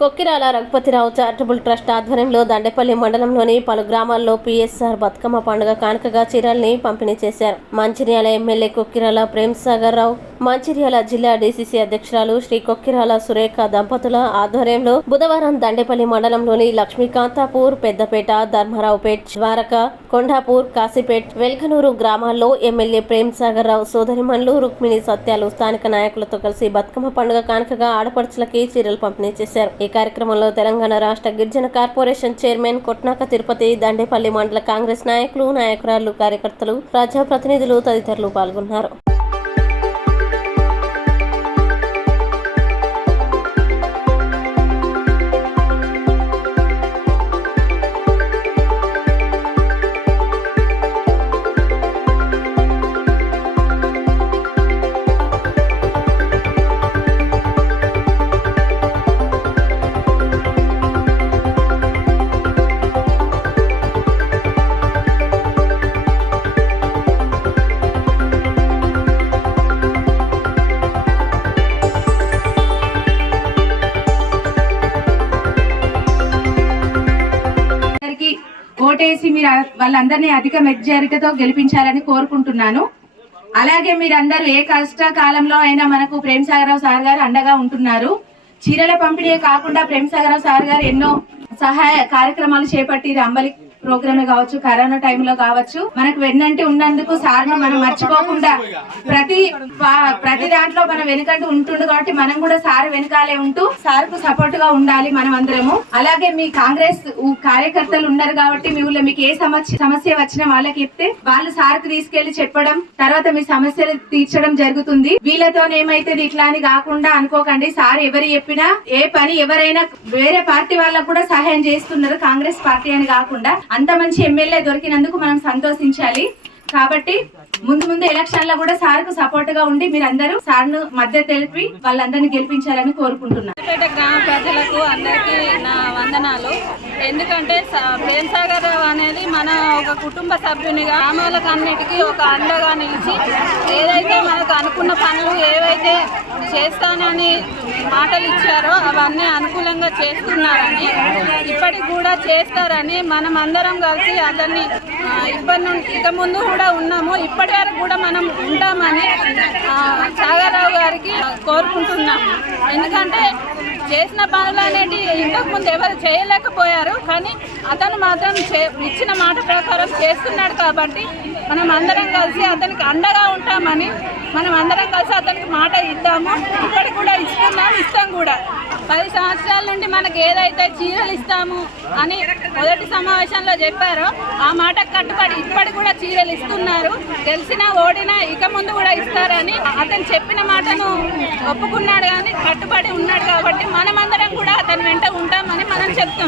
Kokkirala Raghupathi Rao charitable trust ఆధ్వర్యంలో దండేపల్లి మండలంలోని పలు గ్రామాల్లో పిఎస్ఆర్ బతుకమ్మ పండుగ కానుకగా చీరల్ని పంపిణీ చేశారు. మంచిర్యాల ఎమ్మెల్యే కొక్కిరాల ప్రేమ్సాగర్ రావు, మంచిర్యాల జిల్లా డీసీసీ అధ్యక్షురాలు శ్రీ కొక్కిరాల సురేఖ దంపతుల ఆధ్వర్యంలో బుధవారం దండేపల్లి మండలంలోని లక్ష్మీకాంతాపూర్, పెద్దపేట, ధర్మారావుపేట్, ద్వారక, కొండాపూర్, కాశీపేట్, వెల్కనూరు గ్రామాల్లో ఎమ్మెల్యే ప్రేమ్సాగర్ రావు సోదరిమణులు రుక్మిణి సత్యాలు స్థానిక నాయకులతో కలిసి బతుకమ్మ పండుగ కానుకగా ఆడపడుచులకి చీరలు పంపిణీ చేశారు. ఈ కార్యక్రమంలో తెలంగాణ రాష్ట్ర గిరిజన కార్పొరేషన్ చైర్మన్ కొట్నాక తిరుపతి, దండేపల్లి మండల కాంగ్రెస్ నాయకులు, నాయకురాలు, కార్యకర్తలు, ప్రజాప్రతినిధులు తదితరులు పాల్గొన్నారు. ఓటేసి మీరు వాళ్ళందరినీ అధిక మెజారిటీతో గెలిపించాలని కోరుకుంటున్నాను. అలాగే మీరందరూ ఏ కష్టకాలంలో అయినా మనకు ప్రేమ్సాగర్ రావు సార్ గారు అండగా ఉంటున్నారు. చీరల పంపిణీ కాకుండా ప్రేమ్సాగర్ రావు సార్ గారు ఎన్నో సహాయ కార్యక్రమాలు చేపట్టి అంబలి ప్రోగ్రామ్ కావచ్చు, కరోనా టైంలో కావచ్చు, మనకు వెన్నంటి ఉన్నందుకు సార్ను మనం మర్చిపోకుండా ప్రతి దాంట్లో మనం వెనుకంటూ ఉంటుండు కాబట్టి మనం కూడా సార్ వెనకాలే ఉంటూ సార్ కు సపోర్ట్ గా ఉండాలి మనం అందరము. అలాగే మీ కాంగ్రెస్ కార్యకర్తలు ఉన్నారు కాబట్టి మీ ఊళ్ళో మీకు ఏ సమస్య వచ్చినా వాళ్ళకి చెప్తే వాళ్ళు సార్ కు తీసుకెళ్లి చెప్పడం, తర్వాత మీ సమస్యలు తీర్చడం జరుగుతుంది. వీళ్ళతోనేమైతే ఇట్లా అని కాకుండా అనుకోకండి. సార్ ఎవరు చెప్పినా ఏ పని ఎవరైనా వేరే పార్టీ వాళ్ళకు కూడా సహాయం చేస్తున్నారు, కాంగ్రెస్ పార్టీ అని కాకుండా. అంత మంచి ఎమ్మెల్యే దొరికినందుకు మనం సంతోషించాలి. కాబట్టి ముందు ఎలక్షన్ లో కూడా సార్ కు సపోర్ట్ గా ఉండి మీరందరూ సార్ ను మద్దతు తెలిపి వాళ్ళందరినీ గెలిపించాలని కోరుకుంటున్నాను. గ్రామ ప్రజలకు అందరికీ నా వందనాలు. ఎందుకంటే ప్రేమ్సాగర్ రావు అనేది మన ఒక కుటుంబ సభ్యునిగా గ్రామాలకు అన్నిటికీ ఒక అండగా నిలిచి ఏదైతే మనకు అనుకున్న పనులు ఏవైతే చేస్తానని మాటలు ఇచ్చారో అవన్నీ అనుకూలంగా చేస్తున్నారని, ఇప్పటికి కూడా చేస్తారని మనం అందరం కలిసి అతన్ని ఇక ముందు కూడా ఉన్నాము, ఇప్పటి వరకు కూడా మనం ఉంటామని సాగర్ రావు గారికి కోరుకుంటున్నాం. ఎందుకంటే చేసిన పనులు అనేవి ఇంతకుముందు ఎవరు చేయలేకపోయారు, కానీ అతను మాత్రం ఇచ్చిన మాట ప్రకారం చేస్తున్నాడు. కాబట్టి మనం అందరం కలిసి అతనికి అండగా ఉంటామని మనం అందరం కలిసి అతనికి మాట ఇద్దాము. ఇప్పటికి కూడా ఇస్తాం కూడా. 10 సంవత్సరాల నుండి మనకు ఏదైతే చీరలు ఇస్తాము అని మొదటి సమావేశంలో చెప్పారో ఆ మాటకు కట్టుబడి ఇప్పటికి కూడా చీరలు ఇస్తున్నారు. గెలిచినా ఓడినా ఇక ముందు కూడా ఇస్తారని అతను చెప్పిన మాటను ఒప్పుకున్నాడు, కానీ కట్టుబడి ఉన్నాడు. కాబట్టి మనమందరం కూడా అతని వెంట ఉంటామని మనం చెప్తాం.